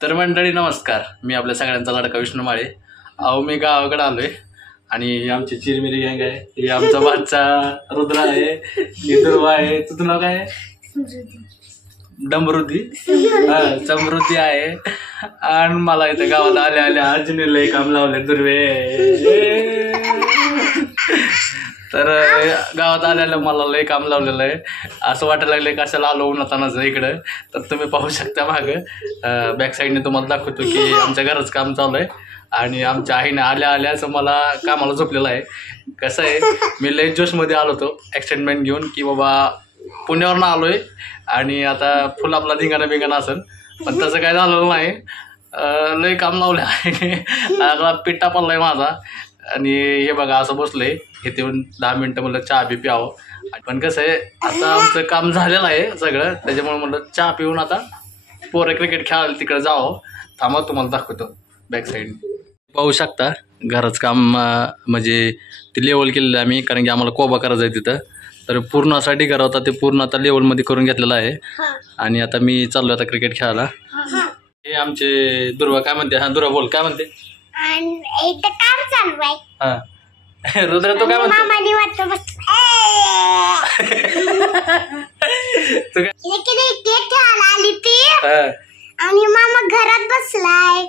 तर मंडळी नमस्कार, मी आपल्या सगळ्यांचा लाडका विष्णू माळे. अहो मी गावाकडे आलोय आणि आमची चिरमिरी गँग आहे. ही आमचा बादचा रुद्र आहे, ही दुर्वा आहे. तुझं नाव काय आहे? डमरुद्दी. हा, समृद्धी आहे. आणि मला इथं गावात आल्या आल्या अजून लय काम लावले दुर्वे. तर गावात आल्याला मला लय काम लावलेलं आहे. असं वाटायला लागलं कशाला आलो उन्हातानाचं इकडं. तर तुम्ही पाहू शकता मागं बॅक साईडने तुम्हाला दाखवतो की आमच्या घरच काम चालू आहे. आणि आमच्या आईने आल्या आल्याचं मला कामाला झोपलेलं आहे. कसं आहे, मी लय जोशमध्ये आलो होतो एक्साइटमेंट घेऊन की बाबा पुण्यावरनं आलो आहे आणि आता फुल आपला धिंगाणा बिंगाणा असेल. पण तसं काय झालेलं नाही. लय काम लावलं आहे. आता पिट्टा पडला आहे माझा. आणि हे बघा असं बसलंय इथे येऊन 10 मिनटं म्हणलं चहा बी प्यावं. पण कसं आहे, आता आमचं काम झालेलं आहे सगळं, त्याच्यामुळे म्हणलं चहा पिऊन आता पोरं क्रिकेट खेळायला तिकडे जावं. थांबा तुम्हाला दाखवतो बॅक साईड. पाहू शकता घरच काम म्हणजे ते लेवल केलेलं आहे आम्ही, कारण की आम्हाला कोबा करायचं आहे तिथं. तर पूर्ण असा ढिगारा होता, ते पूर्ण आता लेवलमध्ये करून घेतलेलं आहे. आणि आता मी चाललो आता क्रिकेट खेळायला. हे आमचे दुर्वा काय म्हणते? हा दुर्वा बोल, काय म्हणते? काम चालू आहे. हा रुद्र तू काय म्हणतो? आली ती आणि मामा घरात बसलाय.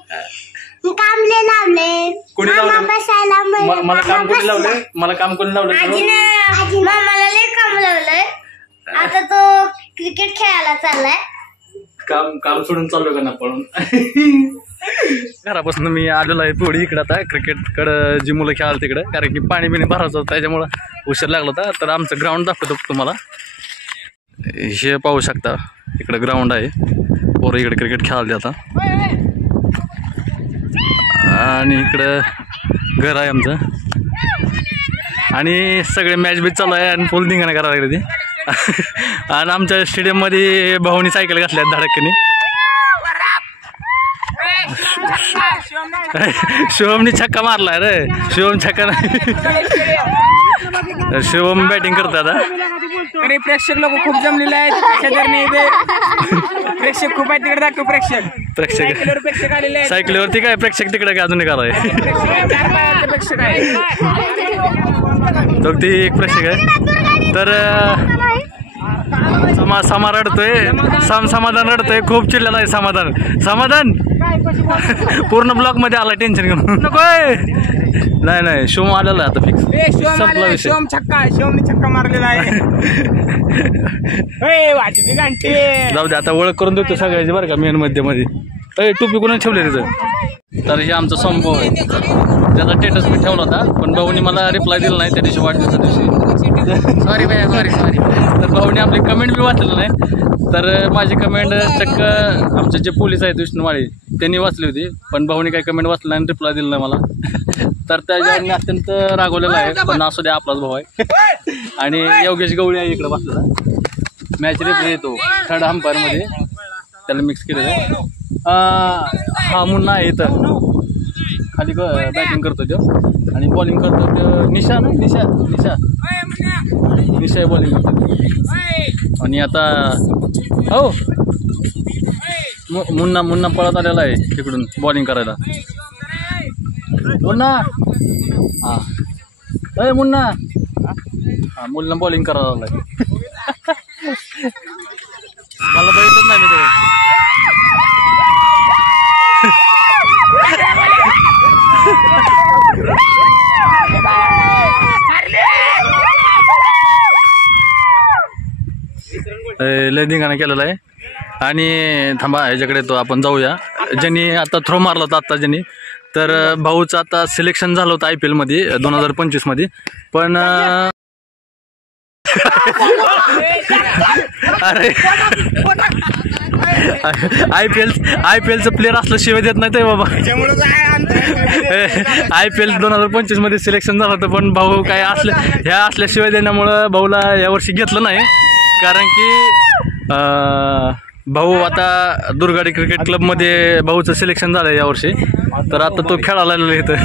काम लावले. कोणी लावलं? बसायला मला काम कोणी लावलंय? मला काम कोणी लावलं? मामाला लय काम लावलंय. आता तो क्रिकेट खेळायला चाललाय. काम सोडून चाललो का ना पळून. घरापासून मी आलेलो आहे थोडी इकडं आता क्रिकेटकडं, जी मुलं खेळायला तिकडं, कारण की पाणी बिणी भरायचं होतं त्याच्यामुळं उशीर लागला होता. तर आमचं ग्राउंड दाखवतो तुम्हाला. हे पाहू शकता इकडं ग्राउंड आहे, पोरं इकडे क्रिकेट खेळायला आता. आणि इकडं घर आहे आमचं आणि सगळे मॅच बीच चालू आहे आणि फुल धिंगाणा करायला लागले ते. आणि आमच्या स्टेडियममध्ये भाऊनी सायकल घातल्या धडकनी. शिवमनी छक्का मारलाय रे. शिवम छक्का नाही, शिवम बॅटिंग करतात. अरे प्रेक्षक लोक खूप जमलेले आहेत. प्रेक्षक खूप आहेत तिकडे. दाखव प्रेक्षक आलेले आहेत सायकलीवरती. काय प्रेक्षक तिकडे काय अजून एक आलाय? प्रेक्षक आहे तो ती एक प्रेक्षक आहे. तर समा रडतोय, समाधान रडतोय. खूप चिडलेला आहे समाधान पूर्ण ब्लॉक मध्ये आला. टेन्शन घेऊन नकोय. नाही शिवम आलेला आहे आता फिक्स. संपला विषय. शिवमने छक्का मारलेला आहे. जाऊ दे आता ओळख करून देतो सगळ्याची बरं का मेन मध्ये. टोपी कोणा ठेवले तिथं? तर हे आमचा संभव आहे, त्याचा स्टेटस मी ठेवला होता पण भाऊनी मला रिप्लाय दिला नाही त्या दिवशी, वाढदिवसा दिवशी. सॉरी भैया सॉरी. तर भाऊनी आपली कमेंट बी वाचलेलं नाही. तर माझी कमेंट चक्क आमचे जे पोलीस आहेत विष्णू माळे त्यांनी वाचली होती, पण भाऊनी काही कमेंट वाचलं नाही आणि रिप्लाय दिला नाही मला. तर त्याच्यावर मी अत्यंत रागवलेला आहे. पण असू द्या, आपलाच भाऊ आहे. आणि योगेश गवळी आहे इकडे बसलेला. मॅच रिप्ले येतो थर्ड अंपायरमध्ये, त्याला मिक्स केलेलं आहे. हा मुन्ना आहे इथं खाली बॅटिंग करतो तो आणि बॉलिंग करतो तो निशा बॉलिंग करतो. आणि आता हो मुन्ना पळत आलेला आहे तिकडून बॉलिंग करायला. मुन्ना मुन्ना मुन्ना बॉलिंग करायला लागलाय. मला बघितलंच नाही मी ते. लय धिंगाणा केलेला आहे. आणि थांबा ह्याच्याकडे तो आपण जाऊया. ज्यांनी आता थ्रो मारला होता आत्ता ज्यांनी, तर भाऊचं आता सिलेक्शन झालं होतं IPL मध्ये 2025 मध्ये. पण अरे IPLचं प्लेअर असल्याशिवाय देत नाही ते बाबा. IPL 2025 मध्ये सिलेक्शन झालं होतं पण भाऊ काय असल्याशिवाय देण्यामुळं भाऊला यावर्षी घेतलं नाही. कारण की भाऊ आता दुर्गाडी क्रिकेट क्लबमध्ये भाऊचं सिलेक्शन झालं आहे यावर्षी. तर आता तो खेळायला इथं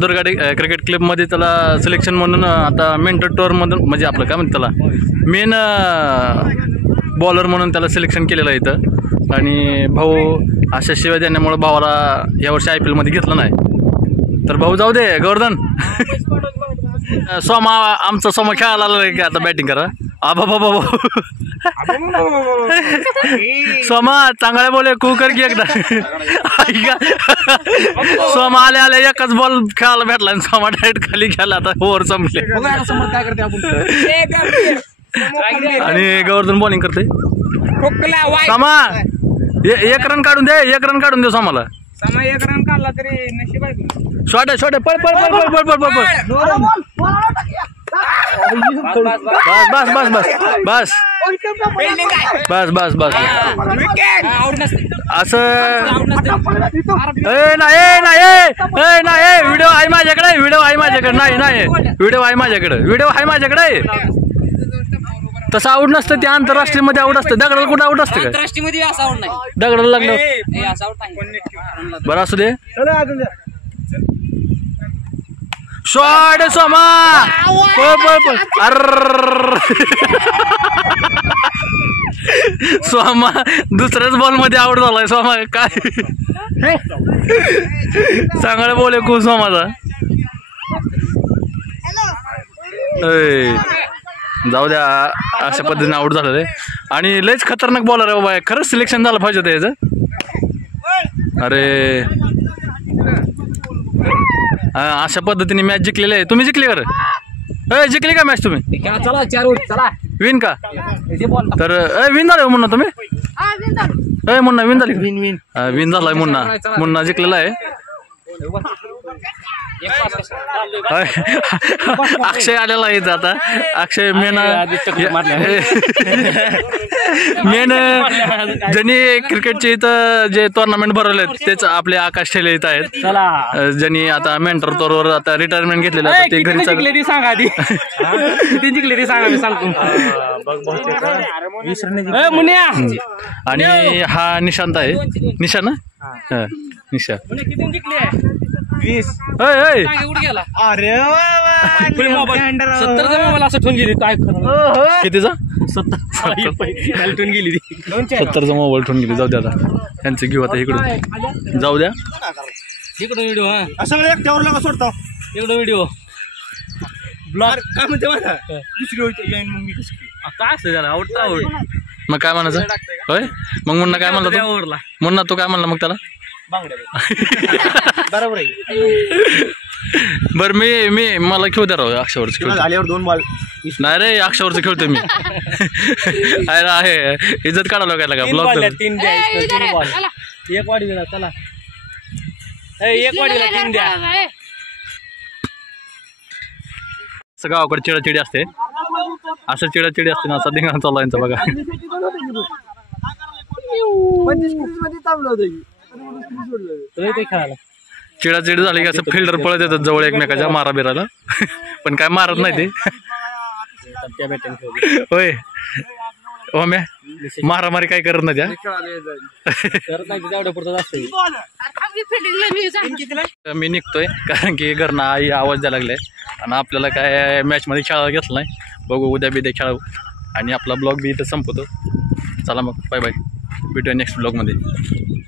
दुर्गाडी क्रिकेट क्लबमध्ये त्याला सिलेक्शन म्हणून आता मेंटर टूरमधून, म्हणजे आपलं काय म्हणतात त्याला, मेन बॉलर म्हणून त्याला सिलेक्शन केलेलं आहे इथं. आणि भाऊ अशा शिवाय देण्यामुळे भावाला यावर्षी IPL मध्ये घेतलं नाही. तर भाऊ जाऊ दे गोवर्धन. सोमा आमचा सोमा खेळायला आला की आता बॅटिंग करा. आबा बाबा सोमा चांगल्या बोले कुकर की एकदा. सोमा आले आले एकच बॉल खेळायला भेटला आणि सोमा डायरेक्ट खाली खेळला. आता ओव्हर संपले आणि गोवर्धन बॉलिंग करते. सोमा एक रन काढून दे, एक रन काढून दे सोमाला. समा एक रन काढला तरी नशीब आहे. शॉट आहे, शॉट आहे. पळ पळ पळ पळ पळ पळ पळ. बस बस बस बस बस बस बस बस. असं नाही. व्हिडिओ आहे माझ्याकडे, व्हिडिओ आहे माझ्याकडे. नाही नाही व्हिडिओ आहे माझ्याकडे, व्हिडिओ आहे माझ्याकडे. तसं आऊट नसतं ते, आंतरराष्ट्रीय मध्ये आऊट असतं. दगडाला कुठं आऊट असतं का? दगडाला लागलं बरं असू दे. शॉट सोमा. अर सोमा दुसऱ्याच बॉल मध्ये आऊट झालाय. सोमा काय चांगलं बोल आहे खूप सोमाचा. जाऊ द्या, अशा पद्धतीने आऊट झालेलं आहे. आणि लयच खतरनाक बॉलर आहे बाबा. खरंच सिलेक्शन झालं पाहिजे याचं. अरे अशा पद्धतीने मॅच जिंकलेली आहे. तुम्ही जिंकले का? जिंकली का मॅच तुम्ही? चला 4 आऊट चला. विन का? तर विन झालं मुन्ना तुम्ही? मुन्ना विन झाली. विन झालाय मुन्ना. मुन्ना जिंकलेला आहे. अक्षय आलेला आहे आता. अक्षय मेन ज्यांनी क्रिकेटचे इथं जे टुर्नामेंट भरवले तेच आपले आकाश ठेले इथं आहेत. ज्यांनी आता मेंटर तोरवर आता रिटायरमेंट घेतलेलं आहे. ते घरी सांगा आधी किती जिंकले ते सांगा, मी सांगतो. आणि हा निशांत आहे. निशा ना? निशा 20. अरे असं ठेवून गेली. काय कितीचा? 70 ठेवून गेली. 70चा मोबाईल ठेवून गेली. जाऊ द्या आता त्यांचं घेऊ आता. इकडून जाऊ द्या. इकडून व्हिडिओ असं एकट्यावर सोडतो. इकडं व्हिडिओ ब्लॉग काय म्हणते मला दुसरी मग मी काय असतं त्याला आवडतं आवड. मग काय म्हणायचं होय? मग मुन्ना काय म्हणला तू? मुन्ना तू काय म्हणला मग त्याला? बरोबर आहे. बरं मी मला खेळू द्या राहू. अक्षावरच खेळ झाल्यावर 2 बॉल नाही रे. अक्षावरचं खेळतोय मी. अरे आहे इज्जत काढायला काय का ब्लॉक. 3 बॉल. एक वाडी गेला. चला एक वाडीला 3 द्या. गावाकडे चिडाचिडी असते. असं चिडाचिडी असते ना. असा धिंगाणा चालू यांचा बघा. चिडाचिडी झाली की असं फिल्डर पळत येतात जवळ एकमेकाच्या मारा बिराला. पण काय मारत नाही ते. होय हो म्या मारामारी काय करत नाही त्या. मी निघतोय कारण की घरनं आई आवाज द्यायला लागलाय आणि आपल्याला काय मॅच मध्ये खेळायला घेतलं नाही. बघू उद्या बिद्या खेळावं आणि आपला ब्लॉग बी इथं संपवतो. चला मग बाय बाय. भेटूया नेक्स्ट ब्लॉग मध्ये.